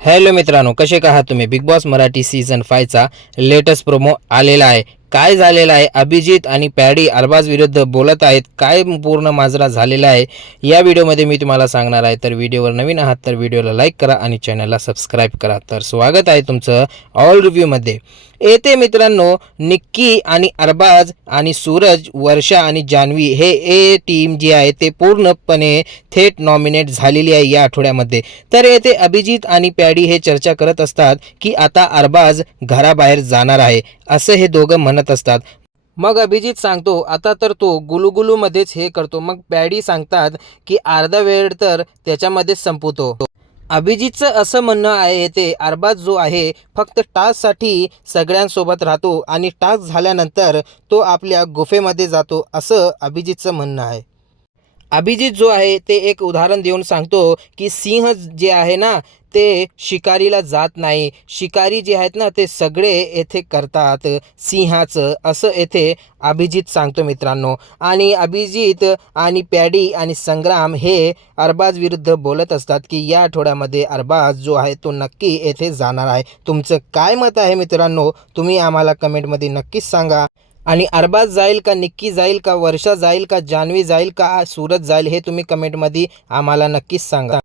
Hello मित्रांनो, कसे आहात तुम्ही? बिग बॉस मराठी सीझन 5 चा लेटेस्ट प्रोमो आलेला आहे. काय झालेला आहे? अभिजित आणि पॅडी अरबाज विरुद्ध बोलत आहेत. काय पूर्ण माजरा झालेला आहे या व्हिडिओमध्ये मी तुम्हाला सांगणार आहे. तर व्हिडिओवर नवीन आहात तर व्हिडिओला लाईक करा आणि चॅनलला सबस्क्राईब करा. तर स्वागत आहे तुमचं ऑल रिव्ह्यूमध्ये. येथे मित्रांनो, निक्की आणि अरबाज आणि सूरज, वर्षा आणि जान्हवी हे टीम जी आहे ते पूर्णपणे थेट नॉमिनेट झालेली आहे या आठवड्यामध्ये. तर येथे अभिजित आणि पॅडी हे चर्चा करत असतात की आता अरबाज घराबाहेर जाणार आहे असं हे दोघं म्हणत असतात. मग अभिजित सांगतो आता तर तो गुलुगुलूमध्येच हे करतो. मग पॅडी सांगतात की अर्धा वेळ तर त्याच्यामध्येच संपवतो. अभिजितचं असं म्हणणं आहे ते अरबाज जो आहे फक्त टास्कसाठी सगळ्यांसोबत राहतो आणि टास्क झाल्यानंतर तो आपल्या गुफेमध्ये जातो असं अभिजितचं म्हणणं आहे. अभिजित जो आहे ते एक उदाहरण देऊन सांगतो की सिंह जे आहे ना ते शिकारीला जात नाही. शिकारी जे आहेत ना ते सगळे येथे करतात सिंहाचं असं येथे अभिजित सांगतो मित्रांनो. आणि अभिजित आणि पॅडी आणि संग्राम हे अरबाज विरुद्ध बोलत असतात की या आठवड्यामध्ये अरबाज जो आहे तो नक्की येथे जाणार आहे. तुमचं काय मत आहे मित्रांनो? तुम्ही आम्हाला कमेंटमध्ये नक्कीच सांगा. आणि अरबाज जाईल का, निक्की जाईल का, वर्षा जाईल का, जान्हवी जाईल का, सूरज जाईल हे तुम्ही कमेंटमध्ये आम्हाला नक्कीच सांगा.